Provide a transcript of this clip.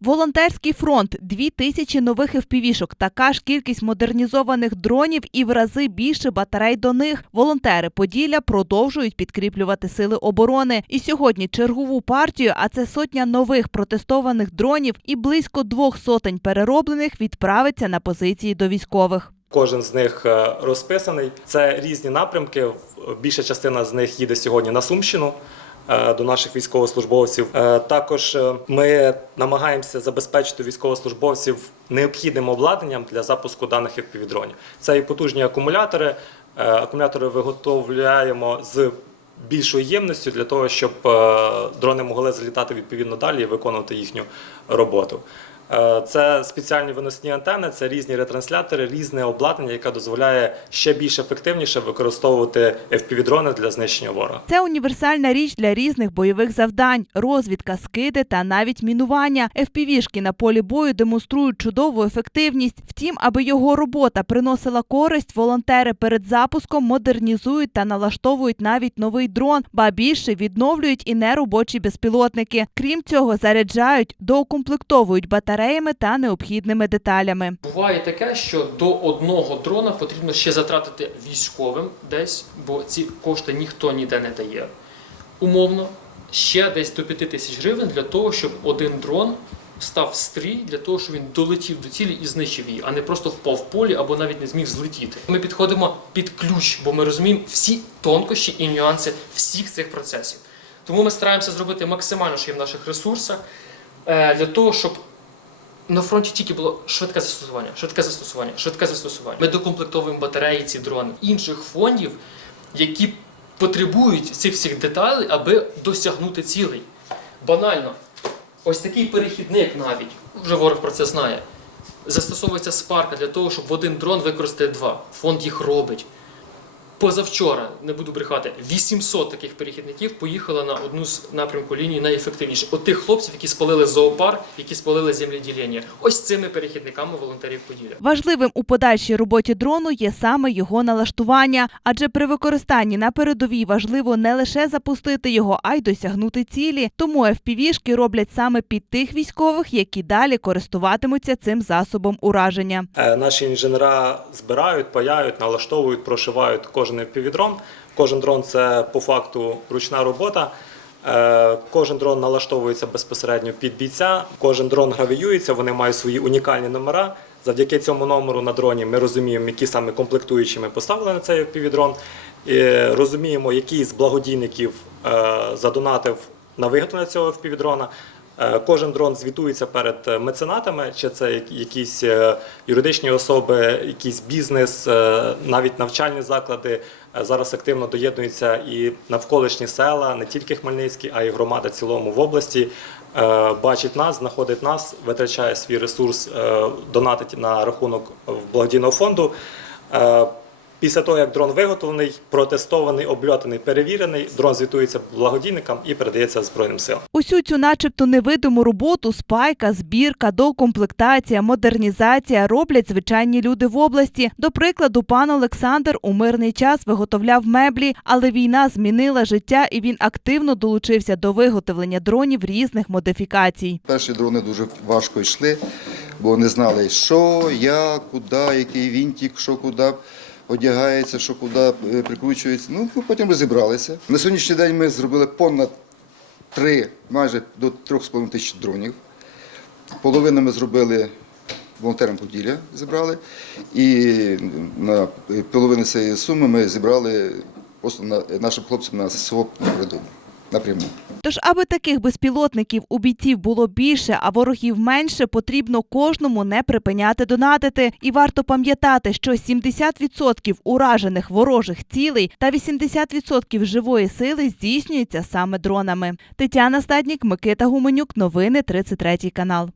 Волонтерський фронт дві тисячі нових FPV-шок, така ж кількість модернізованих дронів і в рази більше батарей до них. Волонтери Поділля продовжують підкріплювати сили оборони. І сьогодні чергову партію, а це сотня нових протестованих дронів і близько двох сотень перероблених відправиться на позиції до військових. Кожен з них е, розписаний. Це різні напрямки. Більша частина з них їде сьогодні на Сумщину. Е, До наших військовослужбовців Е, також е, ми намагаємося забезпечити військовослужбовців необхідним обладнанням для запуску даних FPV-дронів. Це і потужні акумулятори. Акумулятори виготовляємо з більшою ємністю для того, щоб дрони могли залітати відповідно далі і виконувати їхню роботу. Е, Це спеціальні виносні антени, це різні ретранслятори, різне обладнання, яке дозволяє ще більш ефективніше використовувати FPV-дрони для знищення ворога. Це універсальна річ для різних бойових завдань: розвідка, скиди та навіть мінування. FPV-шки на полі бою демонструють чудову ефективність. Втім, аби його робота приносила користь, волонтери перед запуском модернізують та налаштовують навіть новий дрон, ба більше відновлюють і неробочі безпілотники. Крім цього, заряджають, доукомплектовують батареями та необхідними деталями. Буває таке, що до одного дрона потрібно ще затратити військовим десь, бо ці кошти ніхто ніде не дає. Умовно, ще десь до 5 тисяч гривень для того, щоб один дрон став стрій, для того, щоб він долетів до цілі і знищив її, а не просто впав в полі або навіть не зміг злетіти. Ми підходимо під ключ, бо ми розуміємо всі тонкощі і нюанси всіх цих процесів. Тому ми стараємося зробити максимально, що є в наших ресурсах, е, для того, щоб на фронті тільки було швидке застосування, швидке застосування, швидке застосування. Ми докомплектовуємо батареї ці дрони інших фондів, які потребують цих всіх деталей, аби досягнути цілей. Банально, ось такий перехідник навіть, вже ворог про це знає. Застосовується спарка для того, щоб в один дрон використати два. Фонд їх робить. Позавчора, не буду брехати, 800 таких перехідників поїхало на одну з напрямку лінії найефективніше. От тих хлопців, які спалили зоопарк, які спалили земледілення. Ось цими перехідниками волонтерів Поділля. Важливим у подальшій роботі дрону є саме його налаштування, адже при використанні на передовій важливо не лише запустити його, а й досягнути цілі. Тому FPV-шки роблять саме під тих військових, які далі користуватимуться цим засобом ураження. Е, Наші інженера збирають, паяють, налаштовують, прошивають кожен FPV-дрон. Кожен дрон це по факту ручна робота. Е, Кожен дрон налаштовується безпосередньо під бійця. Кожен дрон гравіюється, вони мають свої унікальні номера. Завдяки цьому номеру на дроні ми розуміємо, які саме комплектуючі ми поставили на цей FPV-дрон. Розуміємо, який з благодійників е, задонатив на виготовлення цього FPV-дрона. Е, Кожен дрон звітується перед е, меценатами, чи це якісь е, юридичні особи, якийсь бізнес, навіть навчальні заклади. Зараз активно доєднуються і навколишні села, не тільки Хмельницький, а й громада в цілому в області. Бачить нас, знаходить нас, витрачає свій ресурс, донатить на рахунок благодійного фонду. Після того, як дрон виготовлений, протестований, обльотаний, перевірений, дрон звітується благодійникам і передається Збройним силам. Усю цю, начебто, невидиму роботу спайка, збірка, докомплектація, модернізація роблять звичайні люди в області. До прикладу, пан Олександр у мирний час виготовляв меблі, але війна змінила життя, і він активно долучився до виготовлення дронів різних модифікацій. Перші дрони дуже важко йшли, бо не знали, що, як, куди, який вінтик, що куди одягається, що куди е, прикручується. Ну, ми потім розібралися. На сьогоднішній день ми зробили понад три, майже до 3,5 тисяч дронів. Половину ми зробили волонтерам Поділля, зібрали. І на половину цієї суми ми зібрали просто на, нашим хлопцям на СОП на передову, напряму. Тож, аби таких безпілотників у бійців було більше, а ворогів менше, потрібно кожному не припиняти донатити. І варто пам'ятати, що 70% уражених ворожих цілей та 80% живої сили здійснюється саме дронами. Тетяна Стаднік, Микита Гуменюк, новини 33 канал.